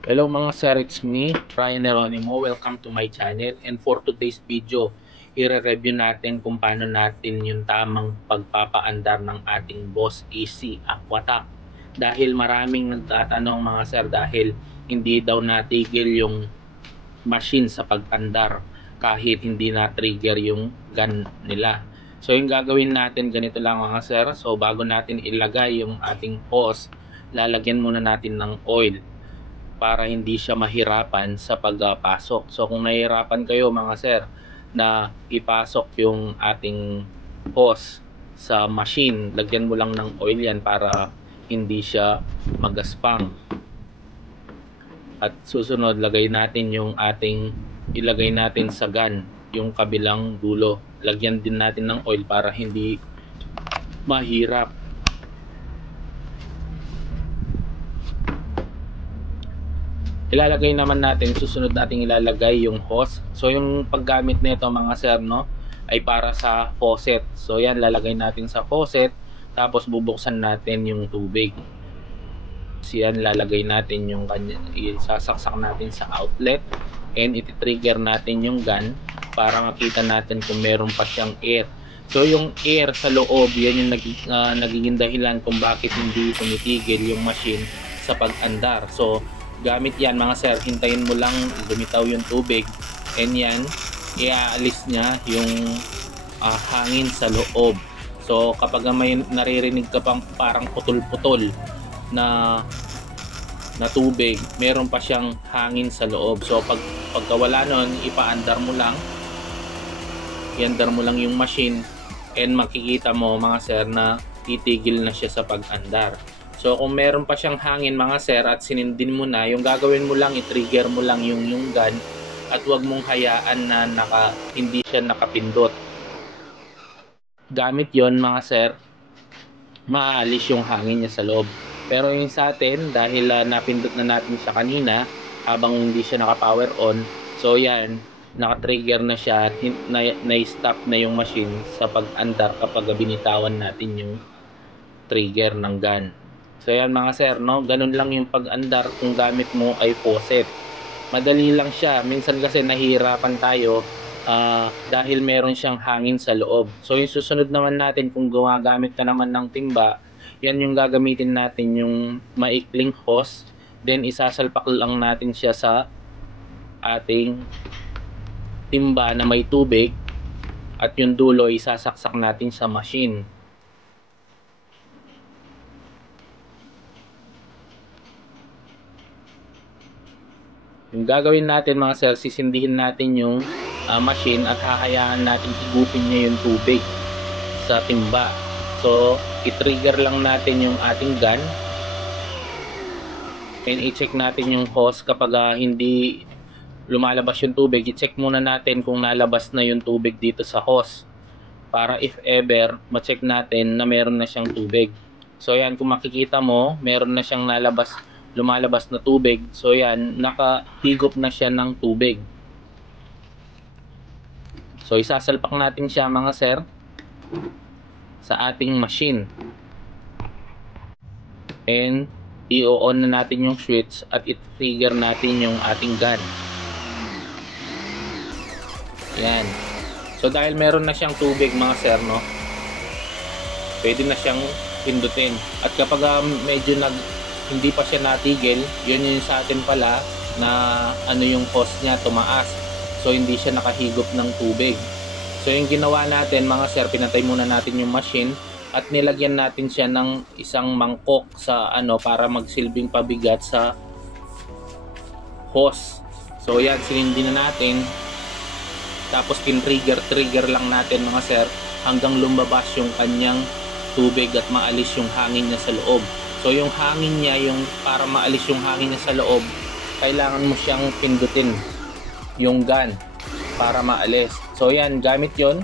Hello mga sir, it's me, Ryan Eronimo. Welcome to my channel, and for today's video, i-review natin kung paano natin yung tamang pagpapaandar ng ating Boss AC Aquatac. Dahil maraming nagtatanong mga sir dahil hindi daw natigil yung machine sa pag-andar kahit hindi na-trigger yung gun nila. So yung gagawin natin ganito lang mga sir. So bago natin ilagay yung ating hose, lalagyan muna natin ng oil para hindi siya mahirapan sa pagpasok. So kung nahihirapan kayo mga sir na ipasok yung ating hose sa machine, lagyan mo lang ng oil yan para hindi siya magaspang. At susunod, ilagay natin sa gun yung kabilang dulo. Lagyan din natin ng oil para hindi mahirap. Ilalagay naman natin, susunod nating ilalagay yung hose. So yung paggamit nito mga sir ay para sa faucet. So yan, lalagay natin sa faucet, tapos bubuksan natin yung tubig. So yan, lalagay natin yung kanya, isasaksak natin sa outlet, and iti-trigger natin yung gun para makita natin kung meron pa siyang air. So yung air sa loob, yan yung nagiging dahilan kung bakit hindi tumitigil yung machine sa pag-andar. So gamit yan mga sir, hintayin mo lang lumitaw yung tubig, and yan, iaalis niya yung hangin sa loob. So kapag may naririnig ka pang parang putol-putol na tubig, meron pa siyang hangin sa loob. So pagkawala nun, ipaandar mo lang, iandar mo lang yung machine, and makikita mo mga sir na titigil na siya sa pag-andar. So kung meron pa siyang hangin mga sir at sinindin mo na, yung gagawin mo lang, i-trigger mo lang yung gun, at huwag mong hayaan na hindi siya nakapindot. Gamit yon mga sir, maalis yung hangin niya sa loob. Pero yung sa atin, dahil napindot na natin siya kanina habang hindi siya naka-power on, so yan, naka-trigger na siya at na-stop na yung machine sa pag-andar kapag binitawan natin yung trigger ng gun. So yan mga sir, ganun lang yung pag-andar kung gamit mo ay faucet. Madali lang siya. Minsan kasi nahihirapan tayo dahil meron siyang hangin sa loob. So yung susunod naman natin, kung gumagamit ka naman ng timba, yan yung gagamitin natin, yung maikling hose. Then isasalpak lang natin siya sa ating timba na may tubig, at yung dulo isasaksak natin sa machine. Yung gagawin natin mga sir, sisindihin natin yung machine at hahayaan natin higupin niya yung tubig sa timba. So i-trigger lang natin yung ating gun, and i-check natin yung hose. Kapag hindi lumalabas yung tubig, i-check muna natin kung nalabas na yung tubig dito sa hose, para if ever ma-check natin na meron na siyang tubig. So yan, kung makikita mo, meron na siyang lumalabas na tubig. So yan, nakahigop na siya ng tubig. So isasalpak natin siya mga sir sa ating machine, and i-on na natin yung switch at i-trigger natin yung ating gun. Yan. So dahil meron na siyang tubig mga sir, pwede na siyang pindutin. At kapag medyo hindi pa siya natigil, yun yung sa atin pala na yung hose niya tumaas, so hindi siya nakahigop ng tubig. So yung ginawa natin mga sir, pinatay muna natin yung machine at nilagyan natin siya ng isang mangkok sa para magsilbing pabigat sa hose. So yan, sinindi na natin, tapos trigger lang natin mga sir hanggang lumabas yung kanyang tubig at maalis yung hangin niya sa loob. So yung hangin niya, para maalis yung hangin niya sa loob, kailangan mo siyang pindutin yung gun para maalis. So yan, gamit yon,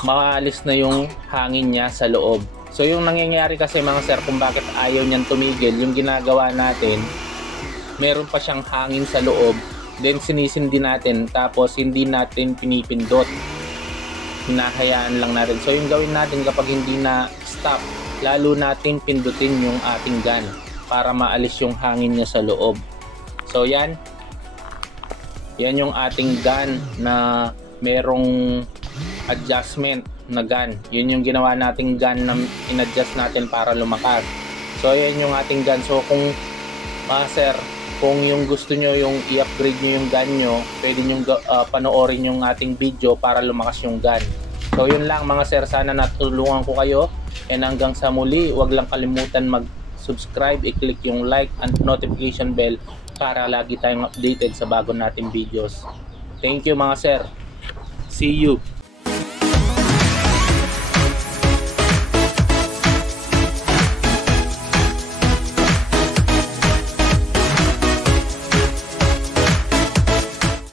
maalis na yung hangin niya sa loob. So yung nangyayari kasi mga sir, kung bakit ayaw niyang tumigil, yung ginagawa natin, meron pa siyang hangin sa loob, then sinisindi natin, tapos hindi natin pinipindot, hinahayaan lang natin. So yung gawin natin kapag hindi na stop, lalo natin pindutin yung ating gun. para maalis yung hangin niya sa loob. So yan yung ating gun na merong adjustment na gun. Yun yung ginawa nating gun na in-adjust natin para lumakas. So yan yung ating gun. So kung sir, kung yung gusto nyo yung i-upgrade nyo yung gun nyo, pwede nyo panoorin yung ating video para lumakas yung gun. So yun lang mga sir, sana natulungan ko kayo, and hanggang sa muli, wag lang kalimutan mag-subscribe, i-click yung like and notification bell para lagi tayong updated sa bago nating videos. Thank you mga sir. See you.